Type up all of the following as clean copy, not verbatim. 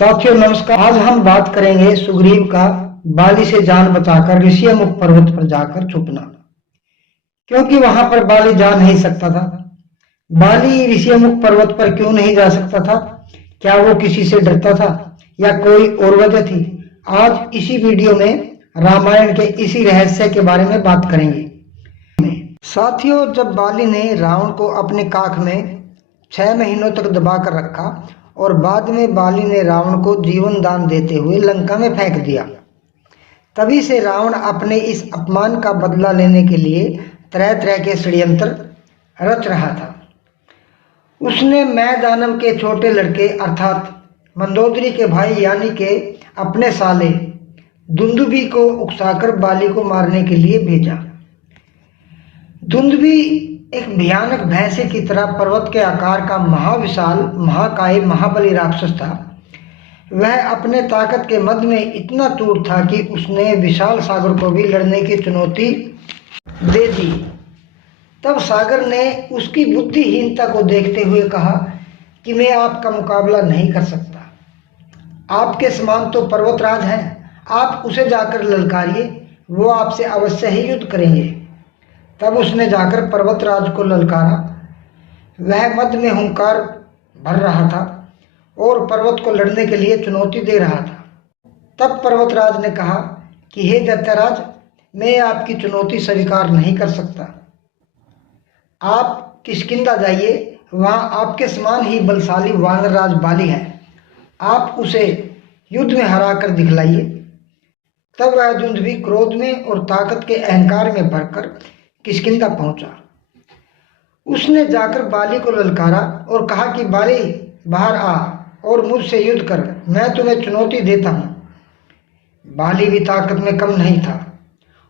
साथियों नमस्कार। आज हम बात करेंगे सुग्रीव का बाली से जान बचाकर ऋषिमुख पर्वत पर जाकर छुपना, क्योंकि वहां पर बाली जा नहीं सकता था। बाली ऋषिमुख पर्वत पर क्यों नहीं जा सकता था? क्या वो किसी से डरता था या कोई और वजह थी? आज इसी वीडियो में रामायण के इसी रहस्य के बारे में बात करेंगे। साथियों, जब बाली ने रावण को अपने काख में 6 महीनों तक दबा कर रखा और बाद में बाली ने रावण को जीवन दान देते हुए लंका में फेंक दिया, तभी से रावण अपने इस अपमान का बदला लेने के लिए तरह तरह के षड्यंत्र रच रहा था। उसने मैं दानव के छोटे लड़के अर्थात मंदोदरी के भाई यानी के अपने साले दुंदुभी को उकसाकर बाली को मारने के लिए भेजा। दुंदुभी एक भयानक भैंसे की तरह पर्वत के आकार का महाविशाल महाकाय महाबली राक्षस था। वह अपने ताकत के मद में इतना चूर था कि उसने विशाल सागर को भी लड़ने की चुनौती दे दी। तब सागर ने उसकी बुद्धिहीनता को देखते हुए कहा कि मैं आपका मुकाबला नहीं कर सकता। आपके समान तो पर्वतराज हैं, आप उसे जाकर ललकारिए, वो आपसे अवश्य ही युद्ध करेंगे। तब उसने जाकर पर्वतराज को ललकारा। वह मद में हुंकार भर रहा था और पर्वत को लड़ने के लिए चुनौती दे रहा था। तब पर्वतराज ने कहा कि हे दैत्यराज, मैं आपकी चुनौती स्वीकार नहीं कर सकता। आप किष्किंधा जाइए, वहाँ आपके समान ही बलशाली वानरराज बाली है, आप उसे युद्ध में हरा कर दिखलाइए। तब वह दुंदुभी क्रोध में और ताकत के अहंकार में भरकर किष्किंधा पहुंचा। उसने जाकर बाली को ललकारा और कहा कि बाली, बाहर आ और मुझसे युद्ध कर, मैं तुम्हें चुनौती देता हूं। बाली भी ताकत में कम नहीं था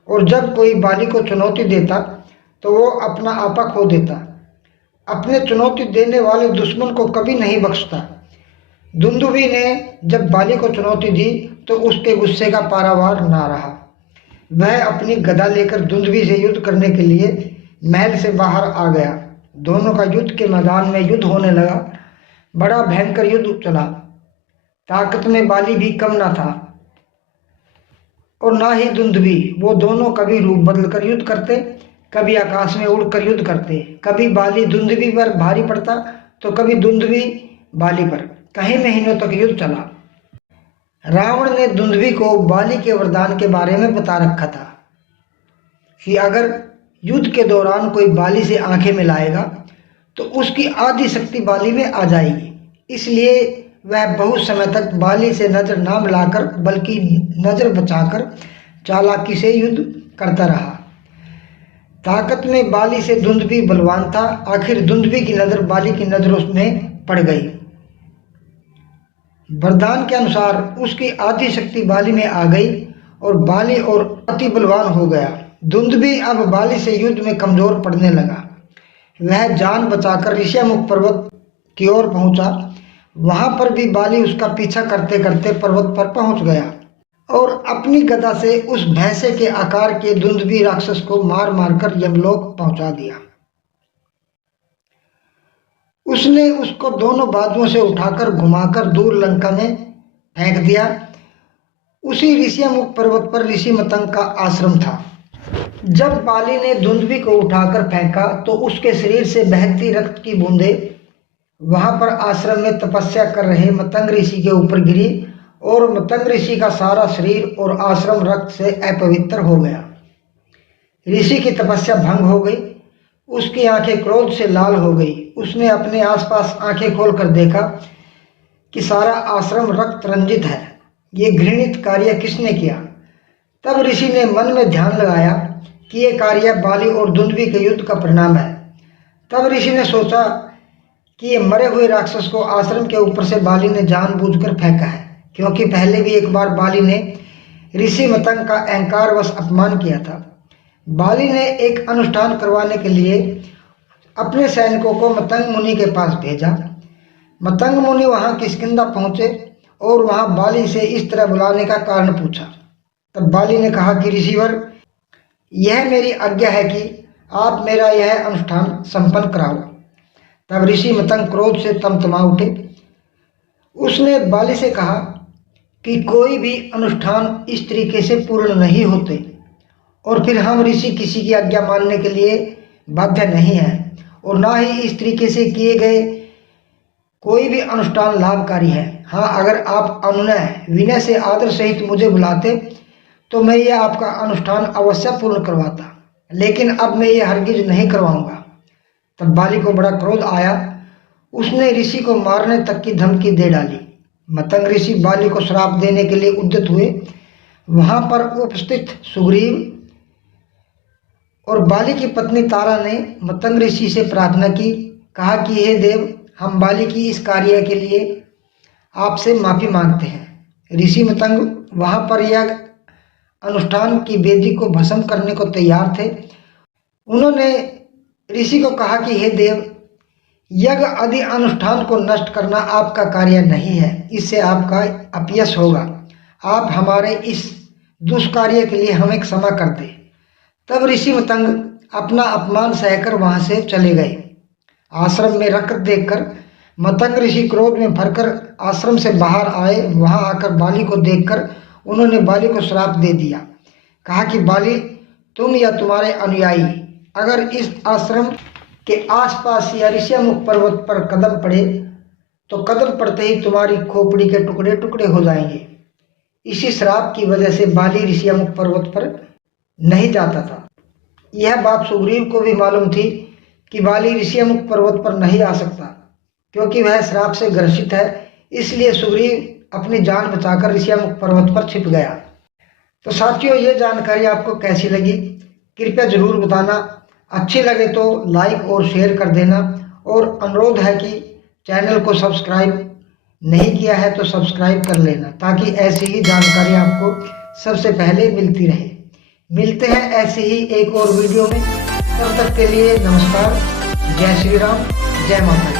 और जब कोई बाली को चुनौती देता तो वो अपना आपा खो देता। अपने चुनौती देने वाले दुश्मन को कभी नहीं बख्शता। दुंदुभी ने जब बाली को चुनौती दी तो उसके गुस्से का पारावार ना रहा। वह अपनी गदा लेकर दुंदुभी से युद्ध करने के लिए महल से बाहर आ गया। दोनों का युद्ध के मैदान में युद्ध होने लगा। बड़ा भयंकर युद्ध चला। ताकत में बाली भी कम ना था और ना ही दुंदुभी। वो दोनों कभी रूप बदलकर युद्ध करते, कभी आकाश में उड़कर युद्ध करते। कभी बाली दुंदुभी पर भारी पड़ता तो कभी दुंदुभी बाली पर। कई महीनों तक युद्ध चला। रावण ने दुंदुभी को बाली के वरदान के बारे में बता रखा था कि अगर युद्ध के दौरान कोई बाली से आंखें मिलाएगा तो उसकी आधी शक्ति बाली में आ जाएगी। इसलिए वह बहुत समय तक बाली से नजर ना मिलाकर बल्कि नजर बचाकर चालाकी से युद्ध करता रहा। ताकत में बाली से दुंदुभी बलवान था। आखिर दुंदुभी की नजर बाली की नजरों में पड़ गई। वरदान के अनुसार उसकी आधी शक्ति बाली में आ गई और बाली और अति बलवान हो गया। दुंदुभी अब बाली से युद्ध में कमजोर पड़ने लगा। वह जान बचाकर ऋषिमुख पर्वत की ओर पहुंचा। वहां पर भी बाली उसका पीछा करते करते पर्वत पर पहुंच गया और अपनी गदा से उस भैंसे के आकार के दुंदुभी राक्षस को मार मारकर यमलोक पहुंचा दिया। उसने उसको दोनों बाजुओं से उठाकर घुमाकर दूर लंका में फेंक दिया। उसी ऋषिमुख पर्वत पर ऋषि मतंग का आश्रम था। जब बाली ने दुंदुभी को उठाकर फेंका तो उसके शरीर से बहती रक्त की बूंदें वहां पर आश्रम में तपस्या कर रहे मतंग ऋषि के ऊपर गिरी और मतंग ऋषि का सारा शरीर और आश्रम रक्त से अपवित्र हो गया। ऋषि की तपस्या भंग हो गई। उसकी आंखें क्रोध से लाल हो गई। उसने अपने आसपास आंखें खोलकर देखा कि सारा आश्रम रक्त रंजित है। ये घृणित कार्य किसने किया? तब ऋषि ने मन में ध्यान लगाया कि ये कार्य बाली और दुंदुभी के युद्ध का परिणाम है। तब ऋषि ने सोचा कि ये मरे हुए राक्षस को आश्रम के ऊपर से बाली ने जानबूझकर फेंका है, क्योंकि पहले भी एक बार बाली ने ऋषि मतंग का अहंकारवश अपमान किया था। बाली ने एक अनुष्ठान करवाने के लिए अपने सैनिकों को मतंग मुनि के पास भेजा। मतंग मुनि वहां किष्किंधा पहुंचे और वहां बाली से इस तरह बुलाने का कारण पूछा। तब बाली ने कहा कि ऋषिवर, यह मेरी आज्ञा है कि आप मेरा यह अनुष्ठान संपन्न कराओ। तब ऋषि मतंग क्रोध से तमतमा उठे उसने बाली से कहा कि कोई भी अनुष्ठान इस तरीके से पूर्ण नहीं होते और फिर हम ऋषि किसी की आज्ञा मानने के लिए बाध्य नहीं है और ना ही इस तरीके से किए गए कोई भी अनुष्ठान लाभकारी है। हाँ, अगर आप अनुनय विनय से आदर सहित मुझे बुलाते तो मैं ये आपका अनुष्ठान अवश्य पूर्ण करवाता, लेकिन अब मैं ये हरगिज नहीं करवाऊंगा। तब बाली को बड़ा क्रोध आया। उसने ऋषि को मारने तक की धमकी दे डाली। मतंग ऋषि बाली को श्राप देने के लिए उद्यत हुए। वहां पर उपस्थित सुग्रीव और बाली की पत्नी तारा ने मतंग ऋषि से प्रार्थना की, कहा कि हे देव, हम बाली की इस कार्य के लिए आपसे माफी मांगते हैं। ऋषि मतंग वहां पर यज्ञ अनुष्ठान की वेदी को भस्म करने को तैयार थे। उन्होंने ऋषि को कहा कि हे देव, यज्ञ आदि अनुष्ठान को नष्ट करना आपका कार्य नहीं है, इससे आपका अपयश होगा। आप हमारे इस दुष्कार्य के लिए हमें क्षमा कर दें। तब ऋषि मतंग अपना अपमान सहकर वहां से चले गए। आश्रम में रक्त देखकर मतंग ऋषि क्रोध में भरकर आश्रम से बाहर आए। वहां आकर बाली को देखकर उन्होंने बाली को श्राप दे दिया। कहा कि बाली, तुम या तुम्हारे अनुयायी अगर इस आश्रम के आसपास या ऋषिमुख पर्वत पर कदम पड़े तो कदम पड़ते ही तुम्हारी खोपड़ी के टुकड़े टुकड़े हो जाएंगे। इसी श्राप की वजह से बाली ऋषिमुख पर्वत पर नहीं जाता था। यह बात सुग्रीव को भी मालूम थी कि बाली ऋषिमुख पर्वत पर नहीं आ सकता क्योंकि वह श्राप से ग्रसित है। इसलिए सुग्रीव अपनी जान बचाकर ऋषिमुख पर्वत पर छिप गया। तो साथियों, ये जानकारी आपको कैसी लगी कृपया जरूर बताना। अच्छी लगे तो लाइक और शेयर कर देना और अनुरोध है कि चैनल को सब्सक्राइब नहीं किया है तो सब्सक्राइब कर लेना ताकि ऐसी ही जानकारी आपको सबसे पहले मिलती रहे। मिलते हैं ऐसे ही एक और वीडियो में। तब तक के लिए नमस्कार। जय श्री राम, जय माता दी।